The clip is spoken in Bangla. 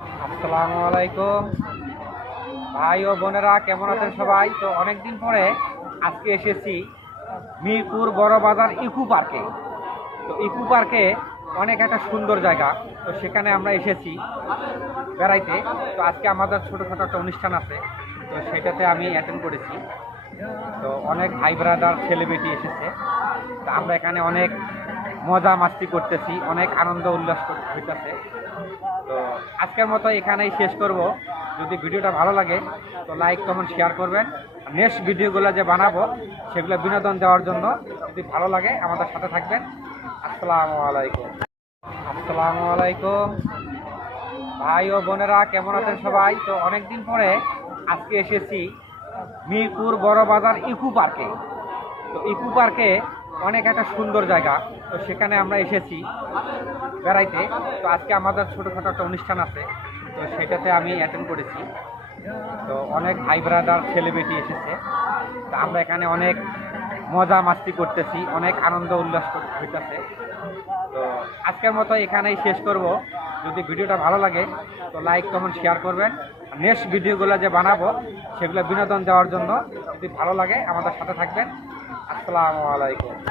আসসালামু আলাইকুম ভাই ও বোনেরা, কেমন আছেন সবাই? তো অনেকদিন পরে আজকে এসেছি মিরপুর বড় বাজার ইকো পার্কে। তো ইকো পার্কে অনেক একটা সুন্দর জায়গা। তো সেখানে আমরা এসেছি বেড়াইতে। তো আজকে আমাদের ছোটোখাটো একটা অনুষ্ঠান আছে, তো সেটাতে আমি অ্যাটেন্ড করেছি। তো অনেক ভাই ব্রাদার ছেলেমেয়েটি এসেছে। তো আমরা এখানে অনেক মজা মাস্তি করতেছি, অনেক আনন্দ উল্লাস হইতেছে। তো আজকের মতো এখানেই শেষ করব। যদি ভিডিওটা ভালো লাগে তো লাইক কমেন্ট শেয়ার করবেন। নেক্সট ভিডিওগুলো যে বানাবো সেগুলো বিনোদন দেওয়ার জন্য, যদি ভালো লাগে আমাদের সাথে থাকবেন। আসসালামু আলাইকুম। আসসালামু আলাইকুম ভাই ও বোনেরা, কেমন আছেন সবাই? তো অনেকদিন পরে আজকে এসেছি মিরপুর বড় বাজার ইকো পার্কে। তো ইকো পার্কে অনেক একটা সুন্দর জায়গা। তো সেখানে আমরা এসেছি বেড়াইতে। তো আজকে আমাদের ছোটোখাটো একটা অনুষ্ঠান আছে, তো সেটাতে আমি অ্যাটেন্ড করেছি। তো অনেক ভাই ব্রাদার ছেলেমেয়েটি এসেছে। তো আমরা এখানে অনেক মজা মাস্তি করতেছি, অনেক আনন্দ উল্লাস হইতেছে। তো আজকের মতো এখানেই শেষ করব। যদি ভিডিওটা ভালো লাগে তো লাইক কমেন্ট শেয়ার করবেন। নেক্সট ভিডিওগুলো যে বানাবো সেগুলো বিনোদন দেওয়ার জন্য, যদি ভালো লাগে আমাদের সাথে থাকবেন। আসসালামু আলাইকুম।